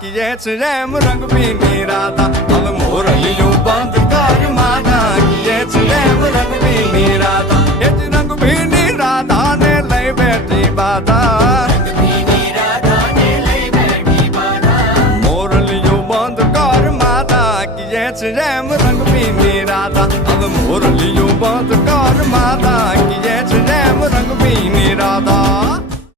किए रेम रंग पीनी राधा अब मोरलियों बंद कर माता किए रेम रंग पीनी राधा एच रंग पीनी राधा ने लई बैठी बाधा मोरलियों बंद कर माता किए रेम रंग पीनी राधा अब मोरलियों बंद कर माता